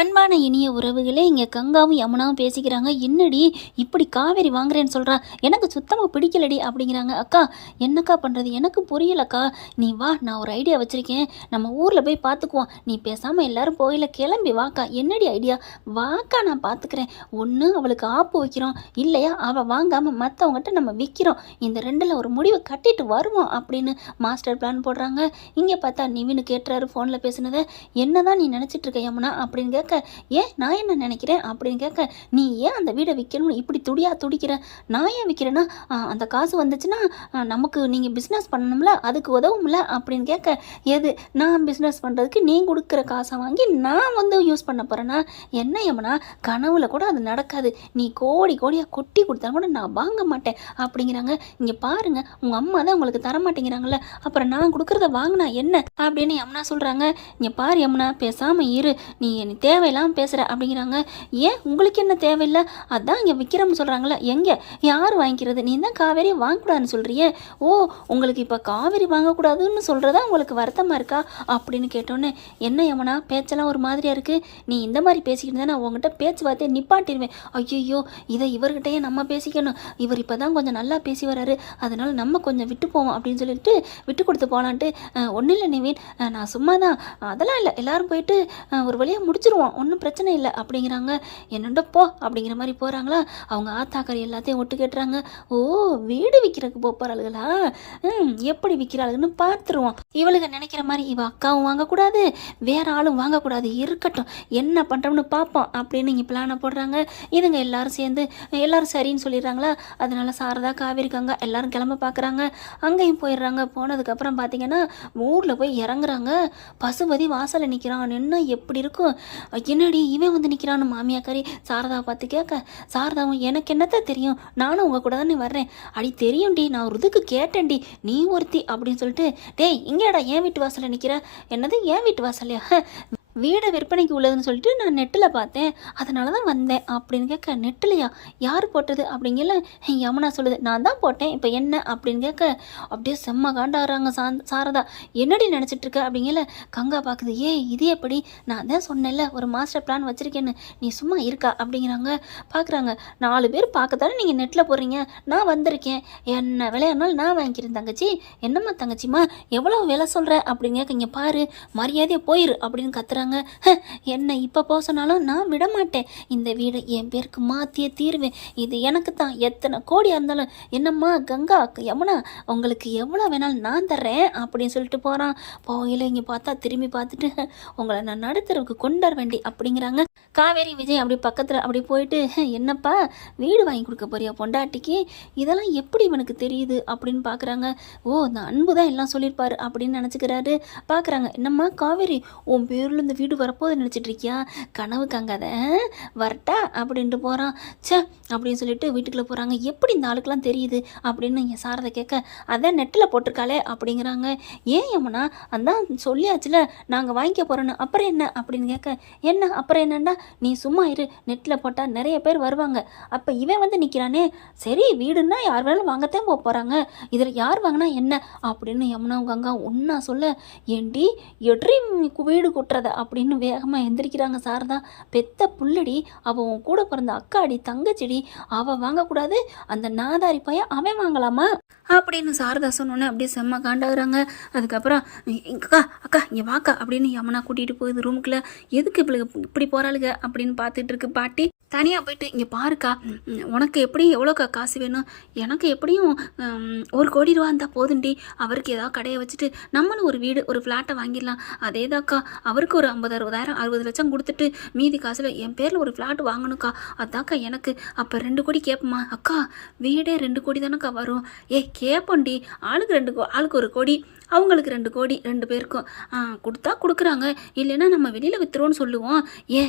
அன்பான இனிய உறவுகளே, இங்கே கங்காவும் யமுனாவும் பேசிக்கிறாங்க. என்னடி இப்படி காவேரி வாங்குறேன்னு சொல்கிறா, எனக்கு சுத்தமாக பிடிக்கலடி அப்படிங்கிறாங்க. அக்கா என்னக்கா பண்ணுறது, எனக்கு புரியலக்கா. நீ வா, நான் ஒரு ஐடியா வச்சுருக்கேன், நம்ம ஊரில் போய் பார்த்துக்குவோம். நீ பேசாமல் எல்லாரும் போயில கிளம்பி வாக்கா. என்னடி ஐடியா? வாக்கா, நான் பார்த்துக்கிறேன். ஒன்று அவளுக்கு ஆப்பு வைக்கிறோம், இல்லையா அவள் வாங்காமல் மற்றவங்ககிட்ட நம்ம விற்கிறோம். இந்த ரெண்டில் ஒரு முடிவு கட்டிட்டு வருவோம் அப்படின்னு மாஸ்டர் பிளான் போடுறாங்க. இங்கே பார்த்தா நிவின்னு கேட்டுறாரு ஃபோனில் பேசுனதை. என்ன தான் நீ நினச்சிட்டு இருக்க யமுனா அப்படின்னு கேட்க, ஏன் நான் என்ன நினைக்கிறேன் அப்படின்னு கேட்க, நீ ஏன் அந்த வீடை விற்கணும்னு இப்படி துடிக்கிற? நான் ஏன் விற்கிறேன்னா, அந்த காசு வந்துச்சுன்னா நமக்கு நீங்கள் பிஸ்னஸ் பண்ணணும்ல, அதுக்கு உதவும்ல அப்படின்னு கேட்க, எது நான் பிஸ்னஸ் பண்ணுறதுக்கு நீ கொடுக்குற காசை வாங்கி நான் யூஸ் பண்ண போகிறேன்னா? என்ன யமுனா, கனவுல கூட அது நடக்காது. நீ கோடியாக கொட்டி கொடுத்தா கூட நான் வாங்க மாட்டேன் அப்படிங்கிறாங்க. இங்கே பாருங்க, உங்கள் அம்மா தான் உங்களுக்கு தர மாட்டேங்கிறாங்கல்ல, அப்புறம் நான் கொடுக்குறத வாங்கினா என்ன அப்படின்னு யமுனா சொல்கிறாங்க. இங்கே பாரு யமுனா, பேசாமல் இரு, நீ தேவையில்லாமல் பேசுகிற அப்படிங்கிறாங்க. ஏன் உங்களுக்கு என்ன தேவையில்லை? அதான் இங்கே விற்கிறோம்னு சொல்கிறாங்களே, எங்கே யார் வாங்கிக்கிறது? நீ தான் காவேரி வாங்கக்கூடாதுன்னு சொல்கிறியே. ஓ, உங்களுக்கு இப்போ காவேரி வாங்கக்கூடாதுன்னு சொல்கிறதா உங்களுக்கு வருத்தமாக இருக்கா அப்படின்னு கேட்டோன்னே, என்ன யமுனா பேச்செல்லாம் ஒரு மாதிரியாக இருக்குது, நீ இந்த மாதிரி பேசிக்கிட்டு தானே உங்கள்கிட்ட பேச்சுவார்த்தையை நிப்பாட்டிடுவேன். ஐயோ, இதை இவர்கிட்டயே நம்ம பேசிக்கணும், இவர் இப்போ தான் கொஞ்சம் நல்லா பேசி வராரு, அதனால் நம்ம கொஞ்சம் விட்டு போவோம் அப்படின்னு சொல்லிட்டு விட்டு கொடுத்து போகலான்ட்டு. ஒன்றும் இல்லை நிவின், நான் சும்மா தான், அதெல்லாம் இல்லை, எல்லோரும் போயிட்டு ஒரு வழியாக முடிச்சிருவோம், ஒன்றும் பிரச்சனை இல்லை அப்படிங்கிறாங்க. என்னண்டா போ அப்படிங்கிற மாதிரி போகிறாங்களா. அவங்க ஆத்தாக்கறி எல்லாத்தையும் ஒட்டு கேட்டுறாங்க. ஓ, வீடு விற்கிறதுக்கு போகிறாளுகளா? எப்படி விற்கிறாளுன்னு பார்த்துருவோம். இவளுக்கு நினைக்கிற மாதிரி இவ அக்காவும் வாங்கக்கூடாது, வேற ஆளும் வாங்கக்கூடாது, இருக்கட்டும் என்ன பண்ணுறோம்னு பார்ப்போம் அப்படின்னு இங்கே பிளானை போடுறாங்க. இதுங்க எல்லாரும் சேர்ந்து எல்லாரும் சரின்னு சொல்லிடுறாங்களா. அதனால சாரதா, காவேரி, கங்கா எல்லாரும் கிளம்ப பார்க்குறாங்க. அங்கேயும் போயிடுறாங்க. போனதுக்கப்புறம் பார்த்தீங்கன்னா ஊரில் போய் இறங்குறாங்க. பசுபதி வாசலில் நிற்கிறான். என்ன எப்படி இருக்கும், என்னடி இவன் நிற்கிறான்னு மாமியாக்காரி சாரதாவை பார்த்து கேட்க, சாரதாவும் எனக்கு என்னத்த தெரியும், நானும் உங்கள் கூட தானே வர்றேன். அடி தெரியும்டி, நான் ஒரு இதுக்கு கேட்டேன்டி, நீ ஒருத்தி அப்படின்னு சொல்லிட்டு, டேய் இங்கேடா என் வீட்டு வாசலில் நிற்கிற? என்னது என் வீட்டு வாசலையா? வீடு விற்பனைக்கு உள்ளதுன்னு சொல்லிட்டு நான் நெட்டில் பார்த்தேன், அதனால தான் வந்தேன் அப்படின்னு கேட்க, நெட்டிலையா யார் போட்டது அப்படிங்கல யமுனா சொல்லுது, நான் தான் போட்டேன், இப்போ என்ன அப்படின்னு கேட்க, அப்படியே செம்ம காண்டாடுறாங்க சாரதா. என்னடி நினச்சிட்ருக்க அப்படிங்கல கங்கா பார்க்குது. இது எப்படி, நான் தான் சொன்னேன்ல ஒரு மாஸ்டர் பிளான் வச்சுருக்கேன்னு, நீ சும்மா இருக்கா அப்படிங்கிறாங்க. பார்க்குறாங்க, 4 பேர் பார்க்கத்தானே நீங்கள் நெட்டில் போடுறீங்க, நான் வந்திருக்கேன், என்ன விலையானாலும் நான் வாங்கிக்கிறேன் தங்கச்சி. என்னம்மா தங்கச்சிம்மா எவ்வளோ விலை சொல்கிற அப்படிங்க, இங்கே பாரு மரியாதையை போயிரு அப்படின்னு கத்துறாங்க. என்ன இப்போ போக சொன்னாலும் நான் விட மாட்டேன், இந்த வீடை என் பேருக்கு மாற்றியே தீருவேன், இது எனக்கு தான், எத்தனை கோடியாக இருந்தாலும். என்னம்மா கங்கா, யமுனா உங்களுக்கு எவ்வளோ வேணாலும் நான் தர்றேன் அப்படின்னு சொல்லிட்டு போகிறான். போகல இங்கே பார்த்தா திரும்பி பார்த்துட்டு, உங்களை நான் நடுத்தரவுக்கு கொண்டு வர வேண்டி அப்படிங்கிறாங்க. காவேரி விஜய் அப்படி பக்கத்தில் அப்படி போயிட்டு, என்னப்பா வீடு வாங்கி கொடுக்க போறியா பொண்டாட்டிக்கு, இதெல்லாம் எப்படி இவனுக்கு தெரியுது அப்படின்னு பார்க்குறாங்க. ஓ, இந்த அன்பு தான் எல்லாம் சொல்லியிருப்பாரு அப்படின்னு நினச்சிக்கிறாரு. பார்க்குறாங்க, என்னம்மா காவேரி உன் பேரில் இந்த வீடு வரப்போது நினச்சிட்டு இருக்கியா, கனவு கங்காத வரட்டா அப்படின்ட்டு போகிறான். சே அப்படின்னு சொல்லிட்டு வீட்டுக்குள்ளே போகிறாங்க. எப்படி இந்த ஆளுக்கெல்லாம் தெரியுது அப்படின்னு என் சாரதை கேட்க, அதான் நெட்டில் போட்டிருக்காளே அப்படிங்கிறாங்க. ஏன் யமுனா, அதான் சொல்லியாச்சுல நாங்கள் வாங்கிக்க போகிறோன்னு, அப்புறம் என்ன அப்படின்னு கேட்க, என்ன அப்புறம் என்னண்டா, நீ சும்மா இரு, நெட்டில் போட்டால் நிறைய பேர் வருவாங்க, அப்போ இவன் நிற்கிறானே, சரி வீடுன்னா யார் வேணாலும் வாங்கத்தான் போகிறாங்க, இதில் யார் வாங்கினா என்ன அப்படின்னு யமுனா கங்கா ஒன்றா சொல்ல, ஏண்டி எட்ரி வீடு கொட்டுறத அப்படின்னு வேகமாக எந்திரிக்கிறாங்க சாரதா. பெத்த புள்ளடி, அவன் கூட பிறந்த அக்காடி தங்கச்சிடி, அவள் வாங்கக்கூடாது, அந்த நாதாரி பையன் அவன் வாங்கலாமா அப்படின்னு சாரதா சொன்னோன்னே அப்படியே செம்ம காண்டாகிறாங்க. அதுக்கப்புறம் அக்கா அக்கா இங்கே வாக்கா அப்படின்னு யமுனா கூட்டிகிட்டு போகுது ரூமுக்குள்ளே. எதுக்கு இப்படி போகிறாளுங்க அப்படின்னு பார்த்துட்டு இருக்கு பாட்டி. தனியாக போயிட்டு, இங்கே பாருக்கா, உனக்கு எப்படியும் எவ்வளோக்கா காசு வேணும், எனக்கு எப்படியும் 1 கோடி ரூபா இருந்தால் போதுண்டி, அவருக்கு ஏதாவது கடையை வச்சுட்டு நம்மளும் ஒரு வீடு ஒரு ஃப்ளாட்டை வாங்கிடலாம். அதேதாக்கா, அவருக்கு ஒரு 50 60,000 60 லட்சம் கொடுத்துட்டு மீதி காசில் என் பேரில் ஒரு ஃப்ளாட் வாங்கணுக்கா, அதாக்கா எனக்கு. அப்போ 2 கோடி கேட்போமா? அக்கா வீடே 2 கோடி தானேக்கா வரும். கேட்போண்டி, ஆளுக்கு 1 கோடி, அவங்களுக்கு 2 கோடி, 2 பேருக்கும் கொடுத்தா கொடுக்குறாங்க, இல்லைன்னா நம்ம வெளியில் விற்றுருவோன்னு சொல்லுவோம்.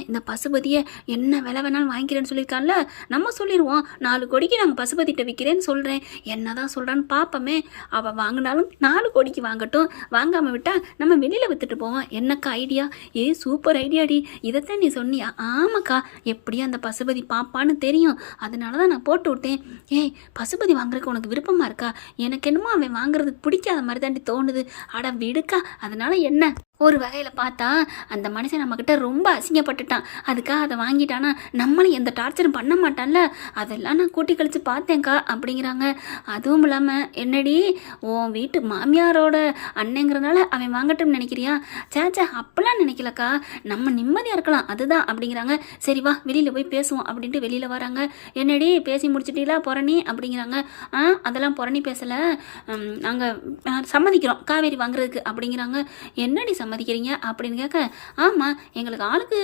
இந்த பசுபதியை என்ன விலை வேணாலும் வாங்கிக்கிறேன்னு சொல்லியிருக்கான்ல, நம்ம சொல்லிடுவோம் 4 கோடிக்கு நாங்கள் பசுபதிட்ட விற்கிறேன்னு சொல்கிறேன், என்ன தான் சொல்கிறான்னு பார்ப்போமே, அவள் வாங்கினாலும் 4 கோடிக்கு வாங்கட்டும், வாங்காமல் விட்டால் நம்ம வெளியில் விற்றுட்டு போவோம். என்னக்கா ஐடியா? சூப்பர் ஐடியாடி, இதைத்தான் நீ சொன்னியா? ஆமாக்கா, எப்படியும் அந்த பசுபதி பாப்பான்னு தெரியும், அதனால தான் நான் போட்டு விட்டேன். பசுபதி வாங்குறதுக்கு உனக்கு விருப்பமாக இருக்கா? எனக்கு என்னமோ அவன் வாங்குறதுக்கு பிடிக்காத மாதிரி தாண்டி தோணுது. அட விடுக்கா, அதனால என்ன, ஒரு வகையில் பார்த்தா அந்த மனுஷன் நம்மக்கிட்ட ரொம்ப அசிங்கப்பட்டுட்டான். அதுக்காக அதை வாங்கிட்டானா நம்மளும் எந்த டார்ச்சரும் பண்ண மாட்டான்ல, அதெல்லாம் நான் கூட்டி கழித்து பார்த்தேன்க்கா அப்படிங்கிறாங்க. அதுவும் இல்லாமல் என்னடி உன் வீட்டு மாமியாரோட அண்ணங்கிறதுனால அவன் வாங்கட்டும்னு நினைக்கிறியா? சேச்சா அப்பெல்லாம் நினைக்கலக்கா, நம்ம நிம்மதியாக இருக்கலாம் அதுதான் அப்படிங்கிறாங்க. சரி வா வெளியில் போய் பேசுவோம் அப்படின்ட்டு வெளியில் வராங்க. என்னடி பேசி முடிச்சிட்டீங்களா புரணி அப்படிங்கிறாங்க. அதெல்லாம் புரணி பேசலை, நாங்கள் சம்மதிக்கிறோம் காவேரி வாங்குறதுக்கு அப்படிங்கிறாங்க. என்னடி சம்மதிக்கிறீங்க அப்படின்னு கேட்க, ஆமாம் எங்களுக்கு ஆளுக்கு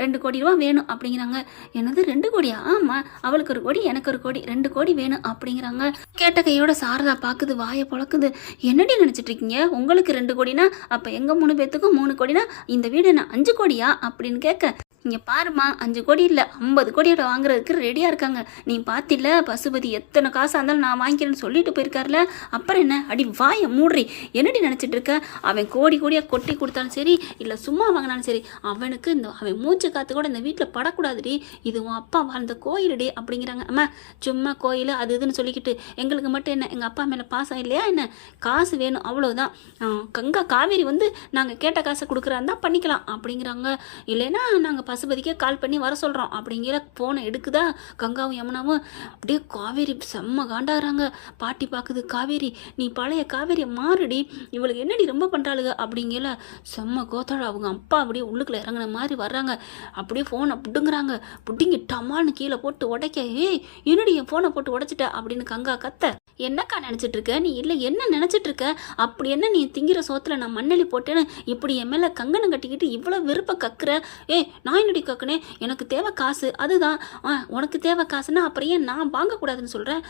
2 கோடி ரூபா வேணும் அப்படிங்கிறாங்க. என்னது 2 கோடியா? ஆமாம், அவளுக்கு 1 கோடி எனக்கு 1 கோடி 2 கோடி வேணும் அப்படிங்கிறாங்க. கேட்ட கையோட சாரதா பார்க்குது, வாயை பொழக்குது. என்னடி நினச்சிட்டு இருக்கீங்க? உங்களுக்கு 2 கோடினா அப்போ எங்கள் 3 பேர்த்துக்கும் 3 கோடினா இந்த வீடு என்ன 5 கோடியா அப்படின்னு கேட்க, இங்கே பாருமா 5 கோடி இல்லை 50 கோடியோட வாங்குறதுக்கு ரெடியாக இருக்காங்க. நீ பார்த்தில்ல பசுபதி எத்தனை காசாக இருந்தாலும் நான் வாங்கிக்கிறேன்னு சொல்லிட்டு போயிருக்காருல, அப்புறம் என்ன? அடி வாயை மூடுறி. என்னடி நினச்சிட்டு இருக்க? அவன் கோடி கோடியாக கொட்டி கொடுத்தாலும் சரி இல்லை சும்மா வாங்கினாலும் சரி, அவனுக்கு அவன் மூச்சு காற்று கூட இந்த வீட்டில் படக்கூடாதுடி. இது உன் அப்பா வாழ்ந்த கோயிலுடி அப்படிங்கிறாங்க. அம்மா சும்மா கோயில் அது இதுன்னு சொல்லிக்கிட்டு எங்களுக்கு மட்டும் என்ன எங்கள் அப்பா மேலே பாசம் இல்லையா என்ன? காசு வேணும் அவ்வளோதான். காவேரி நாங்கள் கேட்ட காசை கொடுக்குறாருந்தா பண்ணிக்கலாம் அப்படிங்கிறாங்க. இல்லைன்னா நாங்கள் பசுபதிக்கே கால் பண்ணி வர சொல்கிறோம் அப்படிங்கிற ஃபோனை எடுக்குதா கங்காவும் யமுனாவும். அப்படியே காவேரி செம்ம காண்டாகிறாங்க. பாட்டி பார்க்குது, காவேரி நீ பழைய காவேரியை மாறுடி, இவளுக்கு என்னடி ரொம்ப பண்ணுறாளுங்க அப்படிங்கல செம்ம கோத்தாழ. அவங்க அப்பா அப்படியே உள்ளுக்குள்ள இறங்கின மாதிரி வர்றாங்க. அப்படியே ஃபோனை புடுங்குறாங்க. புட்டிங்கி டமான்னு கீழே போட்டு உடைக்க, ஏய் என்னடி என் ஃபோனை போட்டு உடைச்சிட்ட அப்படின்னு கங்கா கத்த. என்னக்கா நினச்சிட்டு இருக்க நீ? இல்லை என்ன நினச்சிட்டு இருக்க? அப்படி என்ன நீ திங்கிற சோத்தில் நான் மண்ணெளி போட்டேன்னு இப்படி என் மேலே கங்கணம் கட்டிக்கிட்டு இவ்வளோ விருப்பம் கக்குற? நான் என்னடி கக்குனே? எனக்கு தேவை காசு அதுதான். உனக்கு தேவை காசுன்னா அப்புறம் ஏன் நான் வாங்கக்கூடாதுன்னு சொல்கிறேன்?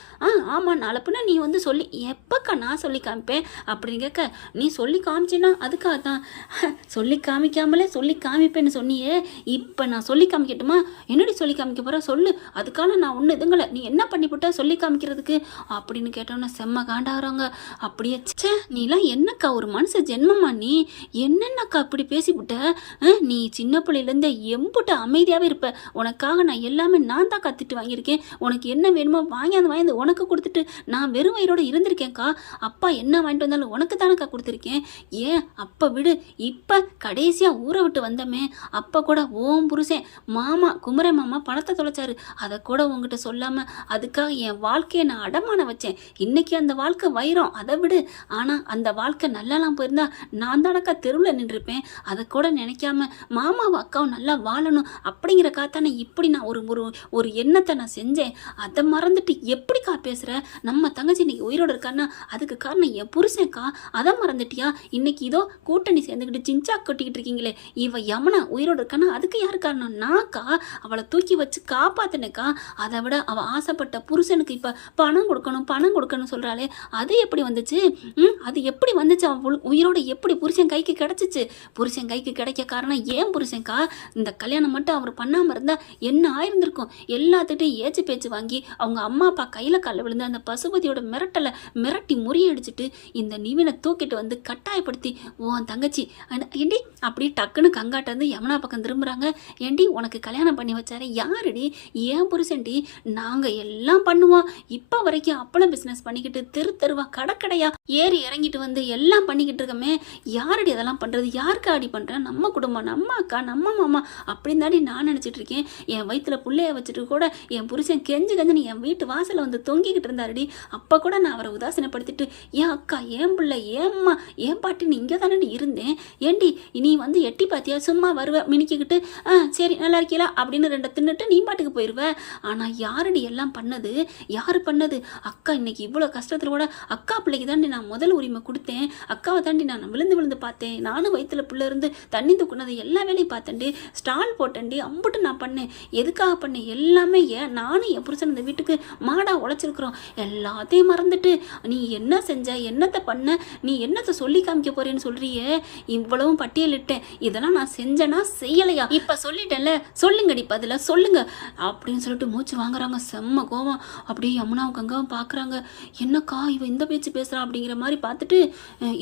ஆமாம் நாளப்புனா நீ சொல்லி எப்போக்கா நான் சொல்லி காமிப்பேன் அப்படின்னு கேட்க, நீ சொல்லி காமிச்சின்னா அதுக்காக தான். சொல்லி காமிக்காமலே சொல்லி காமிப்பேன்னு சொன்னியே, இப்போ நான் சொல்லி காமிக்கட்டுமா? என்னடி சொல்லி காமிக்க போகிற சொல்லு, அதுக்காக நான் ஒன்று இதுங்களை நீ என்ன பண்ணிவிட்ட சொல்லி காமிக்கிறதுக்கு அப்படின்னு கேட்டோன்னா செம்ம காண்டாகிறாங்க. அப்படியே சே நீலாம் என்னக்கா ஒரு மனுஷ ஜென்மமா? நீ என்னென்னக்கா இப்படி பேசிவிட்ட? நீ சின்ன பிள்ளையிலேருந்து எம்புட்டு அமைதியாகவே இருப்ப. உனக்காக நான் எல்லாமே நான் தான் கற்றுட்டு வாங்கியிருக்கேன். உனக்கு என்ன வேணுமோ வாங்கி உனக்கு கொடுத்துட்டு நான் வெறும் வயிறோடு இருந்திருக்கேன்க்கா. அப்பா என்ன வாங்கிட்டு வந்தாலும் உனக்கு தானக்கா கொடுத்துருக்கேன். ஏன் அப்போ விடு, இப்போ கடைசியாக ஊரை விட்டு வந்தமே அப்போ கூட ஓம் புருஷன் மாமா குமரன் மாமா பணத்தை தொலைச்சாரு. அதை கூட உங்ககிட்ட சொல்லாமல் அதுக்காக என் வாழ்க்கையை நான் அடமான வச்சேன். இன்னைக்கு அந்த வாழ்க்கை வைரம், அதை விடு. ஆனால் அந்த வாழ்க்கை நல்லாலாம் போயிருந்தா நான் தானக்கா தெருவில் நின்றுருப்பேன். அதை கூட நினைக்காம மாமாவும் அக்காவும் நல்லா வாழணும் அப்படிங்கிற காத்தானே இப்படி நான் ஒரு எண்ணத்தை நான் செஞ்சேன். அதை மறந்துட்டு எப்படிக்கா பேசுகிற? நம்ம தங்கச்சி இன்னைக்கு உயிரோடு இருக்கான்னா அதுக்கு காரணம் என் புருஷன்க்கா. அதை மறந்துட்டியா? இன்னைக்கு இதோ கூட்டணி சேர்ந்துக்கிட்டு சிஞ்சா கொட்டிக்கிட்டு இருக்கீங்களே, இவ யமுனா உயிரோடு இருக்கான்னா அதுக்கு யாரு காரணம்? நான்க்கா. அவளை தூக்கி வச்சு காப்பாத்தினேக்கா. அதை விட அவள் ஆசைப்பட்ட புருஷனுக்கு இப்போ பணம் கொடுக்கணும் சொல்கிறாளே, அது எப்படி வந்துச்சு? அது எப்படி வந்துச்சு? அவள் உயிரோட எப்படி புருஷன் கைக்கு கிடச்சிச்சு? புருஷன் கைக்கு கிடைக்க காரணம் ஏன் புருஷன்க்கா. இந்த கல்யாணம் மட்டும் அவர் பண்ணாமல் இருந்தால் என்ன ஆயிருந்திருக்கும்? எல்லாத்துட்டையும் ஏச்சு பேச்சு வாங்கி அவங்க அம்மா அப்பா கையில் காலில் விழுந்து அந்த பசுபதியோட மிரட்டி முறியடிச்சிட்டு இந்த நிவினை தூக்கிட்டு கட்டாயப்படுத்தி உன் தங்கச்சி ஏண்டி அப்படி டக்குன்னு கங்காட்ட யமுனா பக்கம் திரும்புகிறாங்க. ஏண்டி உனக்கு கல்யாணம் பண்ணி வச்சாரு யாருடி? ஏன் புருஷன்டி. நாங்கள் எல்லாம் பண்ணுவோம். இப்போ வரைக்கும் அப்பளம் பிஸ்னஸ் பண்ணிக்கிட்டு தெருவா கடைக்கடையா ஏறி இறங்கிட்டு எல்லாம் பண்ணிக்கிட்டு இருக்கமே. யாரடி அதெல்லாம் பண்ணுறது? யாருக்கு அடி பண்ணுறேன்? நம்ம குடும்பம், நம்ம அக்கா, நம்ம மாமா அப்படின்னு தாண்டி நான் நினச்சிட்டு இருக்கேன். என் வயிற்றுல பிள்ளைய வச்சுட்டு கூட என் புருஷன் கெஞ்சுன்னு என் வீட்டு வாசலில் தொங்கிக்கிட்டு இருந்தாருடி. அப்போ கூட நான் அவரை உதாசீனப்படுத்திட்டு என் அக்கா, என் பிள்ளை, ஏம்மா, ஏன் பாட்டின்னு இங்கே தானே இருந்தேன். ஏண்டி நீ எட்டி பார்த்தியா? சும்மா வருவ மினிக்கிக்கிட்டு சரி நல்லா இருக்கீங்களா அப்படின்னு 2 தின்னுட்டு நீ பாட்டுக்கு போயிடுவ. ஆனால் யாரடி எல்லாம் பண்ணது? யார் பண்ணது? அக்கா இன்னைக்கு இவ்வளோ கஷ்டத்தில் கூட அக்கா பிள்ளைக்கு தாண்டி நான் முதல் உரிமை கொடுத்தேன். அக்காவை தாண்டி நான் விழுந்து பார்த்தேன். நானும் வயிற்றுல பிள்ளை இருந்து தண்ணி தூக்குனது எல்லா வேலையும் பார்த்தேன்டி. ஸ்டால் போட்டேன்டி. அம்புட்டு நான் பண்ணேன். எதுக்காக பண்ணேன்? எல்லாமே நானும் என் புருஷன் இந்த வீட்டுக்கு மாடா உழைச்சிருக்கிறோம். எல்லாத்தையும் மறந்துட்டு நீ என்ன செஞ்ச, என்னத்தை பண்ண, நீ என்னத்தை சொல்லி காமிக்க போறேன்னு சொல்றியே. இவ்வளவும் பட்டியலிட்டேன். இதெல்லாம் நான் செஞ்சேனா செய்யலையா? இப்போ சொல்லிட்டேன்ல, சொல்லுங்கடி பதில சொல்லுங்க அப்படின்னு சொல்லிட்டு மூச்சு வாங்குறாங்க. செம்ம கோவம். அப்படியே யமுனாவும் கங்காவும் பார்க்குறாங்க. என்னக்கா இவ இந்த பேச்சு பேசுகிறா அப்படிங்கிற மாதிரி பார்த்துட்டு,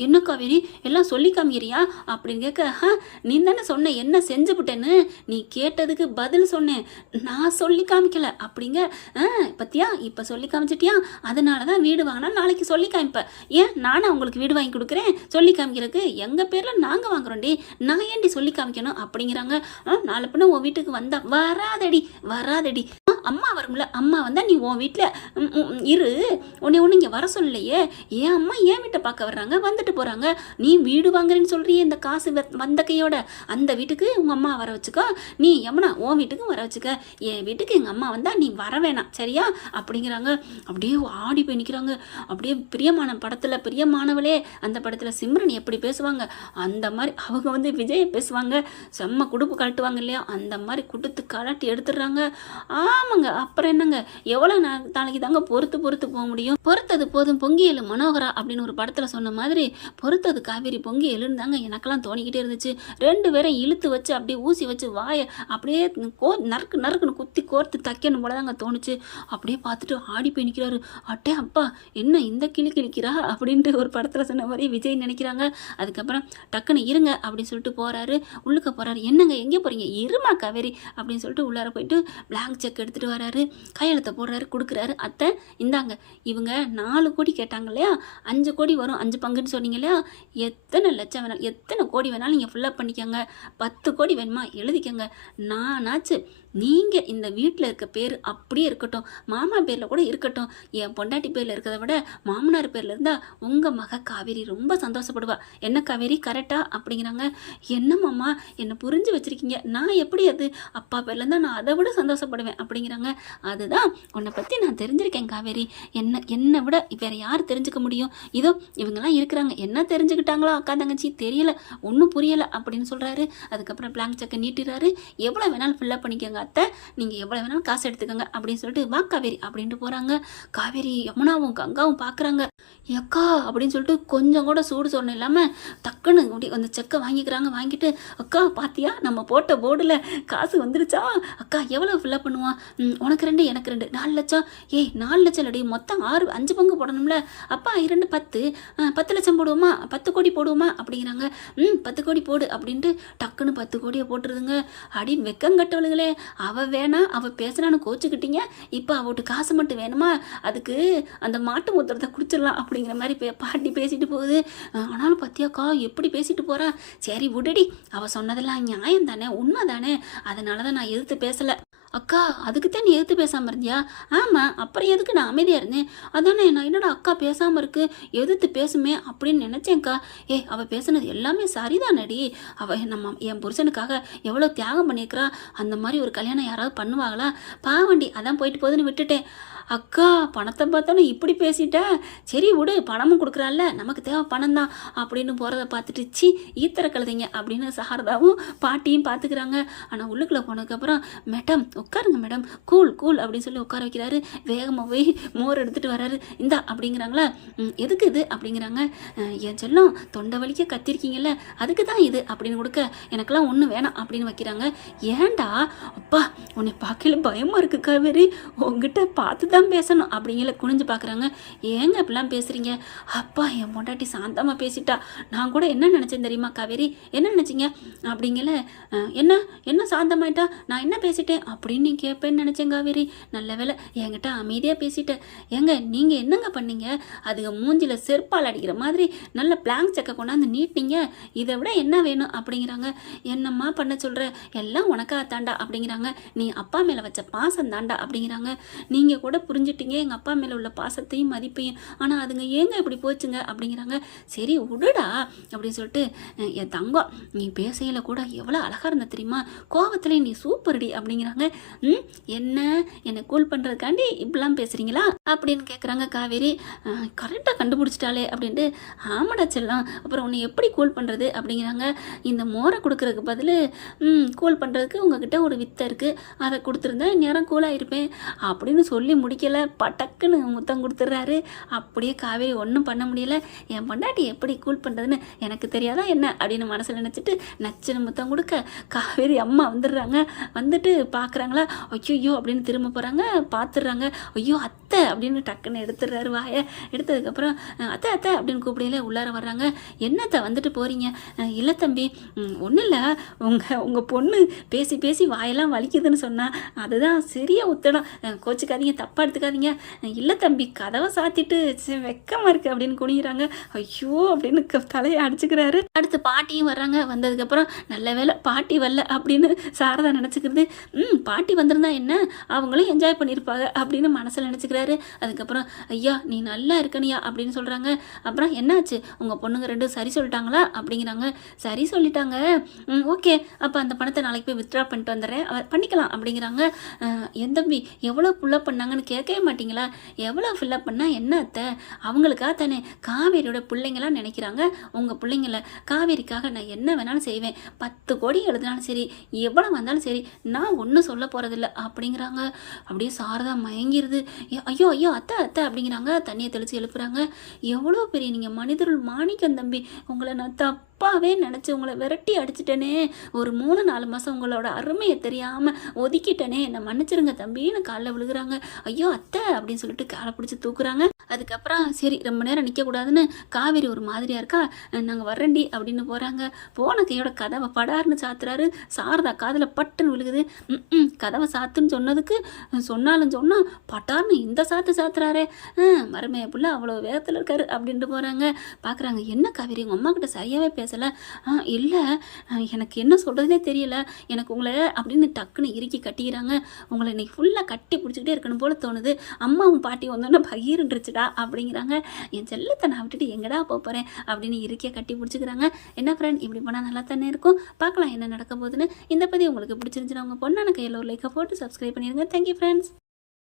என்னக்கா வெறி எல்லாம் சொல்லி காமிக்கிறியா அப்படின்னு கேட்க, நீ தானே சொன்ன என்ன செஞ்சு விட்டேன்னு. நீ கேட்டதுக்கு பதில் சொன்னேன், நான் சொல்லி காமிக்கல அப்படிங்க. பத்தியா இப்போ சொல்லி காமிச்சிட்டியா? அதனால தான் வீடு வாங்கினா நாளைக்கு சொல்லி காமிப்பேன். ஏன் நானும் உங்களுக்கு வீடு வாங்கி கொடுக்குறேன் சொல்லி காமிக்கிறதுக்கு? எங்கள் பேரில் நாங்கள் வாங்குறோண்டி, நான் ஏன்டி சொல்லி காமிக்கணும் அப்படிங்கிறாங்க. நாளை பின்ன உன் வீட்டுக்கு வந்தா வராதடி வராதடி. அம்மா வரும்ல, அம்மா வந்தால் நீ உன் வீட்டில் இரு, உன்னை ஒன்று இங்கே வர சொல்லலையே. ஏன் அம்மா ஏன் வீட்டை பார்க்க வர்றாங்க, வந்துட்டு போகிறாங்க. நீ வீடு வாங்குறேன்னு சொல்கிறியே இந்த காசு வந்த கையோட, அந்த வீட்டுக்கு உங்கள் அம்மா வர வச்சுக்கோ. நீ யமுனா உன் வீட்டுக்கும் வர வச்சுக்க. என் வீட்டுக்கு எங்கள் அம்மா வந்தால் நீ வர வேணாம் சரியா அப்படிங்கிறாங்க. அப்படியே ஆடி போய் நிற்கிறாங்க. அப்படியே பிரியமான படத்தில் பிரியமானவளே அந்த படத்தில் சிம்ரன் எப்படி பேசுவாங்க அந்த மாதிரி அவங்க வந்து விஜயை பேசுவாங்க. செம்ம குடுப்பு கழட்டுவாங்க இல்லையா, அந்த மாதிரி குடுத்து கலட்டி எடுத்துடுறாங்க. ஆமாங்க, அப்புறம் என்னங்க, எவ்வளோ நாளைக்கு தாங்க பொறுத்து போக முடியும். பொறுத்தது போதும் பொங்கி எழு மனோகரா அப்படின்னு ஒரு படத்தில் சொன்ன மாதிரி பொறுத்தது காவேரி பொங்கி எழுந்தாங்க. எனக்கெல்லாம் தோணிக்கிட்டே இருந்துச்சு. 2 பேரும் இழுத்து வச்சு அப்படியே ஊசி வச்சு வாயை அப்படியே நறுக்குன்னு குத்தி கோர்த்து தைக்கணும் போல தாங்க தோணுச்சு. அப்படியே பார்த்துட்டு ஆடி போய் நிற்கிறாரு. அட்டே அப்பா என்ன இந்த கிழிக்கிறா அப்படின்ட்டு ஒரு படத்தில் சொன்ன மாதிரி விஜய் நினைக்கிறாங்க. அதுக்கப்புறம் டக்குன்னு இருங்க அப்படின்னு சொல்லிட்டு போகிறாரு. உள்ளுக்க போகிறாரு. என்னங்க எங்கே போகிறீங்க? இருமா காவேரி அப்படின்னு சொல்லிட்டு உள்ளார போயிட்டு பிளாங்க் செக் எடுத்துகிட்டு வராரு. கையெழுத்தை போடுறாரு, கொடுக்குறாரு. அத்தை இந்தாங்க, இவங்க 4 கோடி கேட்டாங்க இல்லையா, 5 கோடி வரும், 5 பங்குன்னு சொன்னீங்க இல்லையா, எத்தனை லட்சம் வேணாலும் எத்தனை கோடி வேணாலும் நீங்கள் ஃபுல்லப் பண்ணிக்கோங்க. 10 கோடி வேணுமா எழுதிக்கங்க. நானாச்சு நீங்கள் இந்த வீட்டில் இருக்க பேர் அப்படியே இருக்கட்டும், மாமா பேரில் கூட இருக்கட்டும். என் பொண்டாட்டி பேரில் இருக்கிறத விட மாமனார் பேரில் இருந்தால் உங்கள் மக காவேரி ரொம்ப சந்தோஷப்படுவா. என்ன காவேரி கரெக்டா அப்படிங்கிறாங்க. என்ன மாமா என்னை புரிஞ்சு வச்சுருக்கீங்க, நான் எப்படி அது அப்பா பேரில் இருந்தால் நான் அதை விட சந்தோஷப்படுவேன் அப்படிங்கிறாங்க. அதுதான் உன்னை பற்றி நான் தெரிஞ்சிருக்கேன் காவேரி, என்னை விட வேறு யார் தெரிஞ்சுக்க முடியும்? இதோ இவங்கெல்லாம் இருக்கிறாங்க, என்ன தெரிஞ்சுக்கிட்டாங்களோ அக்கா தங்கச்சி தெரியல, ஒன்றும் புரியலை அப்படின்னு சொல்கிறாரு. அதுக்கப்புறம் பிளாங்க் செக்கை நீட்டிறாரு. எவ்வளோ வேணாலும் ஃபில்லப் பண்ணிக்கோங்க அத்தை, நீங்கள் எவ்வளோ வேணாலும் காசு எடுத்துக்கோங்க அப்படின்னு சொல்லிட்டு வா காவேரி அப்படின்ட்டு போகிறாங்க. காவேரி யமுனாவும் கங்காவும் பார்க்குறாங்க. அக்கா அப்படின்னு சொல்லிட்டு கொஞ்சம் கூட சூடு சொன்ன இல்லாமல் டக்குன்னு அந்த செக்கை வாங்கிக்கிறாங்க. வாங்கிட்டு அக்கா பாத்தியா நம்ம போட்ட போர்டில் காசு வந்துருச்சா? அக்கா எவ்வளோ ஃபில்லப் பண்ணுவான்? உனக்கு 2 எனக்கு 2 4 லட்சம். 4 லட்சம் இல்லடி, மொத்தம் 5 பங்கு போடணும்ல. அப்பா 2 10 லட்சம் போடுவோமா, 10 கோடி போடுவோமா அப்படிங்கிறாங்க. 10 கோடி போடு அப்படின்ட்டு டக்குன்னு 10 கோடியை போட்டுருதுங்க. அடி வெக்கங்கட்டவளுகளே, அவள் வேணா அவள் பேசுனான்னு கோச்சுக்கிட்டீங்க, இப்போ அவட்டு காசு மட்டும் வேணுமா, அதுக்கு அந்த மாட்டு மூத்திரத்தை குடிச்சிடலாம் அப்படிங்கிற மாதிரி பாட்டி பேசிட்டு போகுது. ஆனாலும் பத்தியாக்கா எப்படி பேசிட்டு போகிறா. சரி விடுடி, அவள் சொன்னதெல்லாம் நியாயம் தானே, உண்மை தானே, அதனால தான் நான் எதிர்த்து பேசலை. அக்கா அதுக்குத்தான் நீ எதிர்த்து பேசாமல் இருந்தியா? ஆமாம், அப்புறம் எதுக்கு நான் அமைதியாக இருந்தேன்? அதானே நான் என்னடா அக்கா பேசாமல் இருக்கு, எதிர்த்து பேசுமே அப்படின்னு நினச்சேன்க்கா. அவள் பேசுனது எல்லாமே சரிதானடி. அவள் என் புருஷனுக்காக எவ்வளோ தியாகம் பண்ணியிருக்கிறா. அந்த மாதிரி ஒரு கல்யாணம் யாராவது பண்ணுவாங்களா? பாவண்டி, அதான் போயிட்டு போகுதுன்னு விட்டுட்டேன். அக்கா பணத்தை பார்த்தோன்னு இப்படி பேசிட்டா, சரி விடு, பணமும் கொடுக்குறாள்ல, நமக்கு தேவை பணம் தான் அப்படின்னு போகிறத பார்த்துட்டு சி ஈத்தர கழுதைங்க அப்படின்னு சாரதாவும் பாட்டியும் பார்த்துக்கிறாங்க. ஆனால் உள்ளுக்குள்ளே போனதுக்கப்புறம் மேடம் உட்காருங்க மேடம், கூல் அப்படின்னு சொல்லி உட்கார வைக்கிறாரு. வேகமாக போய் மோர் எடுத்துகிட்டு வராரு. இந்தா அப்படிங்கிறாங்களா. எதுக்கு இது அப்படிங்கிறாங்க. என் செல்லம் தொண்டை வலிக்க கத்திருக்கீங்கல்ல, அதுக்கு தான் இது அப்படின்னு கொடுக்க, எனக்கெல்லாம் ஒன்றும் வேணாம் அப்படின்னு வைக்கிறாங்க. ஏண்டா அப்பா உன்னை பார்க்கல பயமாக இருக்குது காவேரி, உங்ககிட்ட பார்த்து தான் பேசணும் அப்படிங்கிற குனிஞ்சு பார்க்குறாங்க. ஏங்க அப்படிலாம் பேசுகிறீங்க? அப்பா என் பொண்டாட்டி சாந்தமாக பேசிட்டா. நான் கூட என்ன நினச்சேன் தெரியுமா காவேரி, என்ன நினச்சிங்க அப்படிங்கல, என்ன சாந்தமாயிட்டா, நான் என்ன பேசிட்டேன் அப்படின்னு நீ கேட்பேன்னு நினச்சேன் காவேரி. நல்ல வேலை என்கிட்ட அமைதியாக பேசிட்டேன். ஏங்க நீங்கள் என்னங்க பண்ணீங்க? அதுங்க மூஞ்சில் செருப்பால் அடிக்கிற மாதிரி நல்ல பிளாங்க் செக்கை கொண்டாந்து நீட்டிங்க, இதை விட என்ன வேணும் அப்படிங்கிறாங்க. என்னம்மா பண்ண சொல்கிற, எல்லாம் உனக்காக தாண்டா அப்படிங்கிறாங்க. நீ அப்பா மேலே வச்ச பாசம் தாண்டா அப்படிங்கிறாங்க. நீங்கள் கூட புரிஞ்சுட்டீங்க எங்கள் அப்பா மேலே உள்ள பாசத்தையும் மதிப்பையும், ஆனால் அதுங்க ஏங்க இப்படி போச்சுங்க அப்படிங்கிறாங்க. சரி விடுடா அப்படின்னு சொல்லிட்டு, என் தங்கம் நீ பேசையில் கூட எவ்வளோ அழகாக இருந்த தெரியுமா, கோவத்துல நீ சூப்பர்டி அப்படிங்கிறாங்க. என்னை கூல் பண்ணுறதுக்காண்டி இப்படிலாம் பேசுகிறீங்களா அப்படின்னு கேட்குறாங்க காவேரி. கரெக்டாக கண்டுபிடிச்சிட்டாலே அப்படின்ட்டு, ஆமாடா செல்லம், அப்புறம் உன்னை எப்படி கூல் பண்ணுறது அப்படிங்கிறாங்க. இந்த மோரை கொடுக்குறதுக்கு பதில் கூல் பண்ணுறதுக்கு உங்ககிட்ட ஒரு வித்தை இருக்குது, அதை கொடுத்துருந்தா நேரம் கூலாக இருப்பேன் அப்படின்னு சொல்லி பிடிக்கல, பட்டக்குன்னு முத்தம் கொடுத்துட்றாரு. அப்படியே காவேரி ஒன்றும் பண்ண முடியல. என் பொண்டாட்டி எப்படி கூல் பண்ணுறதுன்னு எனக்கு தெரியாதா என்ன அப்படின்னு மனசில் நினச்சிட்டு நச்சுன்னு முத்தம் கொடுக்க காவேரி அம்மா வந்துடுறாங்க. வந்துட்டு பார்க்குறாங்களா, ஐயோ அப்படின்னு திரும்ப போகிறாங்க, பார்த்துடுறாங்க. ஐயோ அத்தை அப்படின்னு டக்குன்னு எடுத்துடுறாரு வாயை. எடுத்ததுக்கப்புறம் அத்தை அத்தை அப்படின்னு கூப்பிடையில உள்ளார வர்றாங்க. என்னத்தை வந்துட்டு போகிறீங்க? இல்லை தம்பி, ஒன்றும் இல்லை, உங்கள் பொண்ணு பேசி பேசி வாயெல்லாம் வலிக்குதுன்னு சொன்னால் அதுதான் சரியா உத்தடம், கோச்சிக்காதீங்க, தப்பாக எடுத்துக்காதீங்க. இல்லை தம்பி, கதவை சாத்திட்டு வெக்கமாக இருக்குது அப்படின்னு குனிகிறாங்க. ஐயோ அப்படின்னு தலையை அடிச்சுக்கிறாரு. அடுத்து பாட்டியும் வர்றாங்க. வந்ததுக்கப்புறம் நல்ல வேலை பாட்டி வரல அப்படின்னு சாரதா நினச்சிக்கிறது. பாட்டி வந்திருந்தா என்ன, அவங்களும் என்ஜாய் பண்ணியிருப்பாங்க அப்படின்னு மனசில் நினச்சிக்கிறாரு. அதுக்கப்புறம் ஐயா நீ நல்லா இருக்கனியா அப்படின்னு சொல்கிறாங்க. அப்புறம் என்னாச்சு, உங்கள் பொண்ணுங்க ரெண்டும் சரி சொல்லிட்டாங்களா அப்படிங்கிறாங்க. சரி சொல்லிட்டாங்க, ஓகே, அப்போ அந்த பணத்தை நாளைக்கு போய் வித்ட்ரா பண்ணிட்டு வந்துடுறேன், பண்ணிக்கலாம் அப்படிங்கிறாங்க. என் தம்பி எவ்வளோ ஃபுல்லப் பண்ணாங்கன்னு கேட்கவே மாட்டிங்களா? எவ்வளோ ஃபில்லப் பண்ணால் என்ன அத்தை, அவங்களுக்காக தானே, காவேரியோட பிள்ளைங்களாம் நினைக்கிறாங்க. உங்கள் பிள்ளைங்கள காவேரிக்காக நான் என்ன வேணாலும் செய்வேன், 10 கோடி எழுதினாலும் சரி, எவ்வளோ வந்தாலும் சரி, நான் ஒன்றும் சொல்ல போகிறதில்ல அப்படிங்கிறாங்க. அப்படியே சாரதா மயங்கிருது. ஐயோ ஐயோ அத்தை அத்தை அப்படிங்கிறாங்க. தண்ணியை தெளித்து எழுப்புறாங்க. எவ்வளோ பெரிய நீங்கள் மனிதருள் மாணிக்கம் தம்பி, உங்களை நான் தப்பாகவே நினச்சி உங்களை விரட்டி அடிச்சிட்டேனே, ஒரு 3-4 மாதம் உங்களோட அருமையை தெரியாமல் ஒதுக்கிட்டேனே, என்னை மன்னிச்சிருங்க தம்பின்னு காலில் விழுகிறாங்க. ஐயோ அத்தை அப்படின்னு சொல்லிட்டு காலை பிடிச்சி தூக்குறாங்க. அதுக்கப்புறம் சரி ரொம்ப நேரம் நிற்கக்கூடாதுன்னு காவேரி ஒரு மாதிரியாக இருக்கா, நாங்கள் வர்றேன்டி அப்படின்னு போகிறாங்க. போன கையோட கதவை படார்னு சாத்துறாரு. சாரதா காதில் பட்டுன்னு விழுகுது. கதவை சாத்துன்னு சொன்னதுக்கு சொன்னாலும் சொன்னால் பட்டார்னு இந்த சாத்துறாரே, மருமைய புள்ள அவ்வளோ வேகத்தில் இருக்காரு அப்படின்ட்டு போகிறாங்க. பார்க்குறாங்க, என்ன காவேரி உங்கள் அம்மா கிட்ட சரியாகவே பேசலை? இல்லை, எனக்கு என்ன சொல்கிறதுனே தெரியல, எனக்கு உங்களை அப்படின்னு டக்குன்னு இறுக்கி கட்டிக்கிறாங்க. உங்களை இன்னைக்கு ஃபுல்லாக கட்டி பிடிச்சிக்கிட்டே இருக்கணும் போல தோணுது, அம்மாவும் பாட்டியும் வந்தோன்னா பகீருன்றுச்சுடா அப்படிங்கிறாங்க. என் செல்லத்தை நான் விட்டுட்டு எங்கடா போகிறேன் அப்படின்னு இறுக்கிய கட்டி பிடிச்சிக்கிறாங்க. என்ன ஃப்ரெண்ட், இப்படி போனால் நல்லா தானே இருக்கும். பார்க்கலாம் என்ன நடக்க போகுதுன்னு. இந்த பதிவு உங்களுக்கு பிடிச்சிருந்துச்சுன்னா உங்கள் பொண்ணான கையில் ஒரு லைக்கை போட்டு சப்ஸ்கிரைப் பண்ணிடுங்க. Thank you friends.